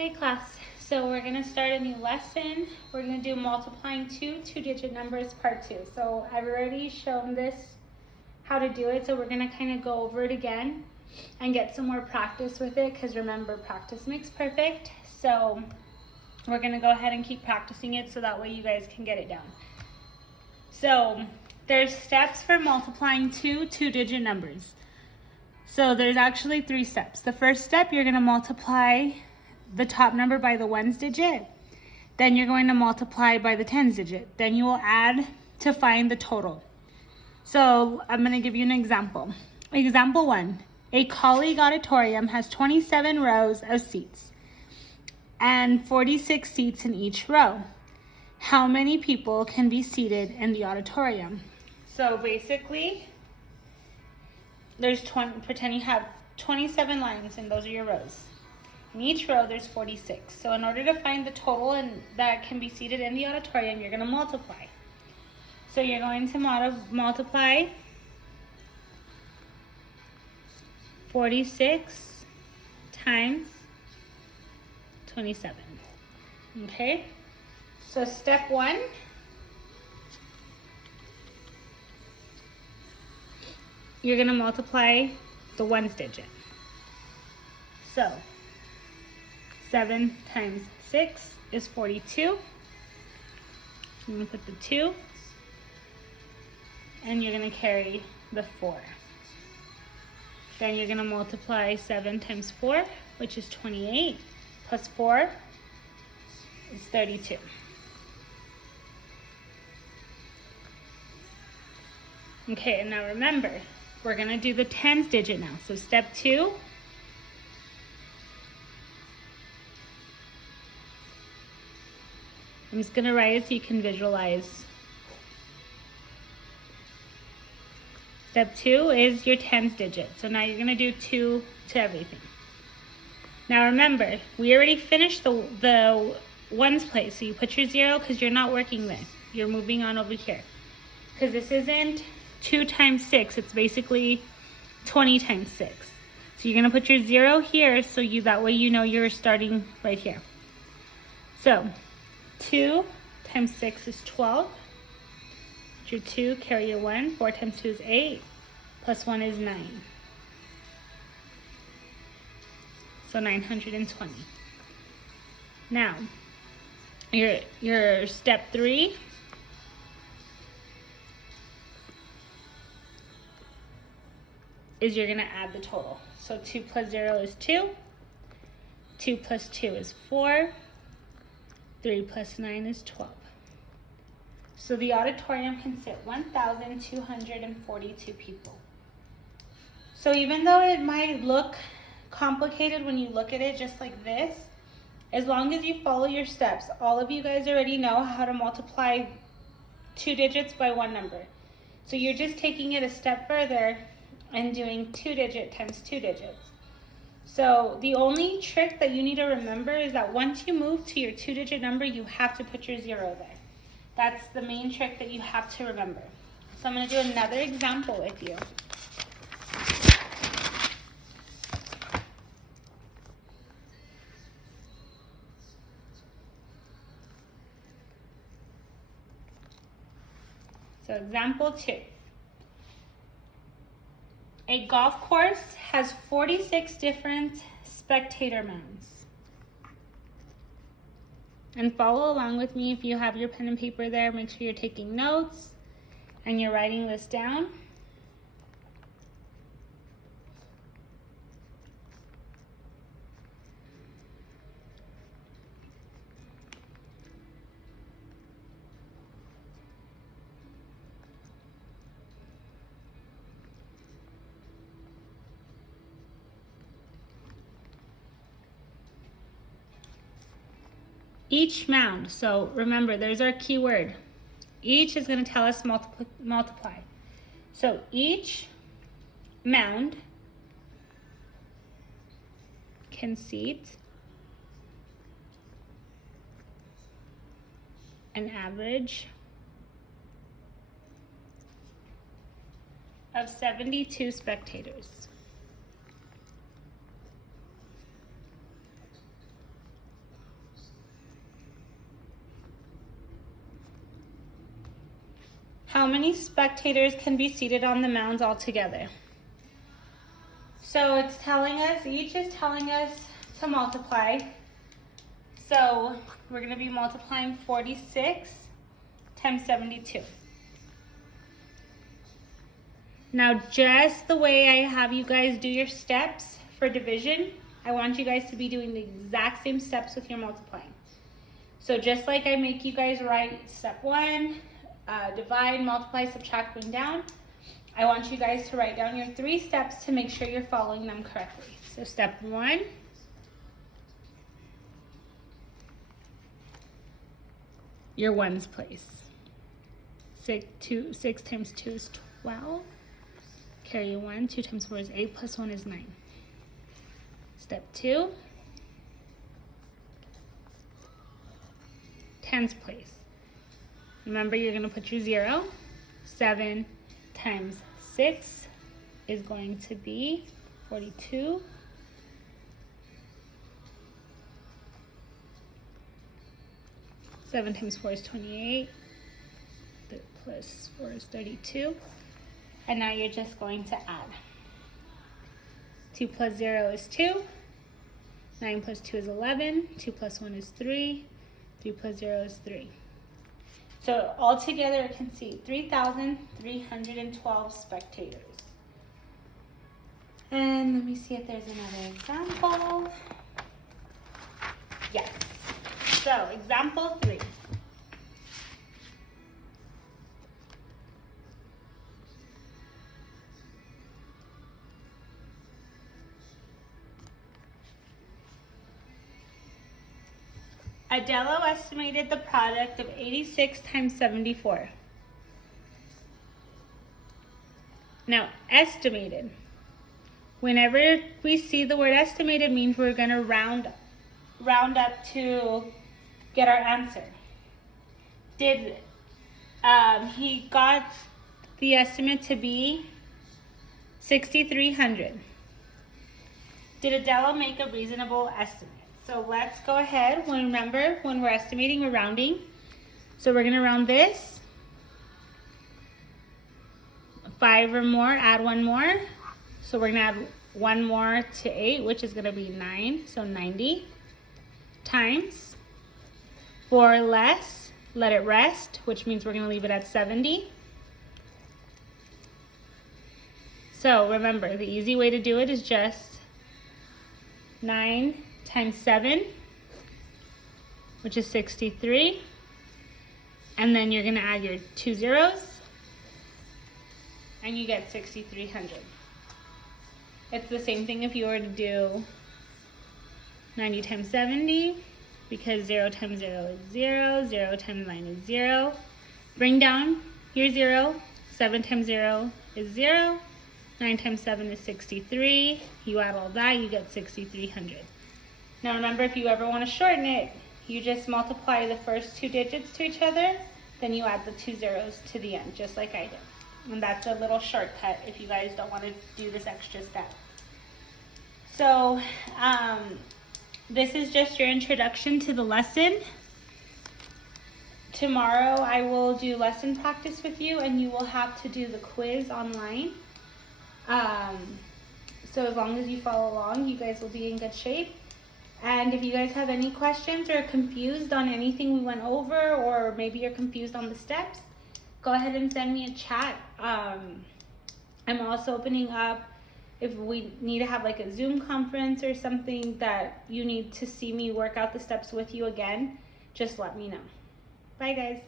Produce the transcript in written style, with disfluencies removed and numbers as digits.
Hey class, so we're going to start a new lesson. We're going to do multiplying two-digit numbers part 2. So I've already shown this how to do it, so we're going to kind of go over it again and get some more practice with it, because remember, practice makes perfect. So we're going to go ahead and keep practicing it so that way you guys can get it down. So there's steps for multiplying two-digit numbers. So there's actually 3 steps. The first step, you're going to multiply the top number by the ones digit. Then you're going to multiply by the tens digit. Then you will add to find the total. So I'm going to give you an example. Example 1. A colleague auditorium has 27 rows of seats and 46 seats in each row. How many people can be seated in the auditorium? So basically, pretend you have 27 lines and those are your rows. In each row, there's 46. So in order to find the total and that can be seated in the auditorium, you're going to multiply. So you're going to multiply 46 times 27. Okay? So step 1. You're going to multiply the ones digit. So 7 times 6 is 42. I'm going to put the 2. And you're going to carry the 4. Then you're going to multiply 7 times 4, which is 28, plus 4 is 32. Okay, and now remember, we're going to do the tens digit now. So step 2. I'm just going to write it so you can visualize. Step 2 is your tens digit. So now you're going to do 2 to everything. Now remember, we already finished the ones place. So you put your 0 because you're not working there. You're moving on over here. Because this isn't 2 times 6. It's basically 20 times 6. So you're going to put your 0 here so that way you know you're starting right here. So 2 times 6 is 12. Put your 2, carry your 1. 4 times 2 is 8. Plus 1 is 9. So 920. Now, your step 3. Is you're going to add the total. So 2 plus 0 is 2. 2 plus 2 is 4. 3 plus 9 is 12. So the auditorium can sit 1,242 people. So even though it might look complicated when you look at it just like this, as long as you follow your steps, all of you guys already know how to multiply 2 digits by one number. So you're just taking it a step further and doing 2 digit times 2 digits. So the only trick that you need to remember is that once you move to your 2-digit number, you have to put your 0 there. That's the main trick that you have to remember. So I'm going to do another example with you. So example 2. A golf course has 46 different spectator mounds. And follow along with me if you have your pen and paper there. Make sure you're taking notes and you're writing this down. Each mound, so remember, there's our key word. Each is going to tell us multiply. So each mound can seat an average of 72 spectators. How many spectators can be seated on the mounds altogether? So it's telling us, each is telling us to multiply. So we're going to be multiplying 46 times 72. Now, just the way I have you guys do your steps for division, I want you guys to be doing the exact same steps with your multiplying. So just like I make you guys write step 1, divide, multiply, subtract, bring down, I want you guys to write down your 3 steps to make sure you're following them correctly. So step 1, your ones place. 6 times 2 is 12. Carry 1, 2 times 4 is 8, plus 1 is 9. Step 2, tens place. Remember, you're going to put your 0. 7 times 6 is going to be 42. Seven times 4 is 28. Plus 4 is 32. And now you're just going to add. 2 plus 0 is 2. 9 plus 2 is 11. 2 plus 1 is 3. 3 plus 0 is 3. So altogether it can seat 3,312 spectators. And let me see if there's another example. Yes. So example 3. Adello estimated the product of 86 times 74. Now, estimated. Whenever we see the word estimated, means we're going to round up to get our answer. He got the estimate to be 6,300. Did Adello make a reasonable estimate? So let's go ahead. Remember, when we're estimating, we're rounding. So we're going to round this. 5 or more, add 1 more. So we're going to add 1 more to 8, which is going to be 9. So 90 times 4 or less, let it rest, which means we're going to leave it at 70. So remember, the easy way to do it is just 9 times 7, which is 63. And then you're going to add your 2 zeros, and you get 6,300. It's the same thing if you were to do 90 times 70, because 0 times 0 is 0, 0 times 9 is 0. Bring down your 0. 7 times 0 is 0. 9 times 7 is 63. You add all that, you get 6,300. Now remember, if you ever want to shorten it, you just multiply the first 2 digits to each other, then you add the 2 zeros to the end, just like I did. And that's a little shortcut if you guys don't want to do this extra step. So this is just your introduction to the lesson. Tomorrow I will do lesson practice with you, and you will have to do the quiz online. So as long as you follow along, you guys will be in good shape. And if you guys have any questions or are confused on anything we went over, or maybe you're confused on the steps, go ahead and send me a chat. I'm also opening up, if we need to have like a Zoom conference or something that you need to see me work out the steps with you again, just let me know. Bye guys.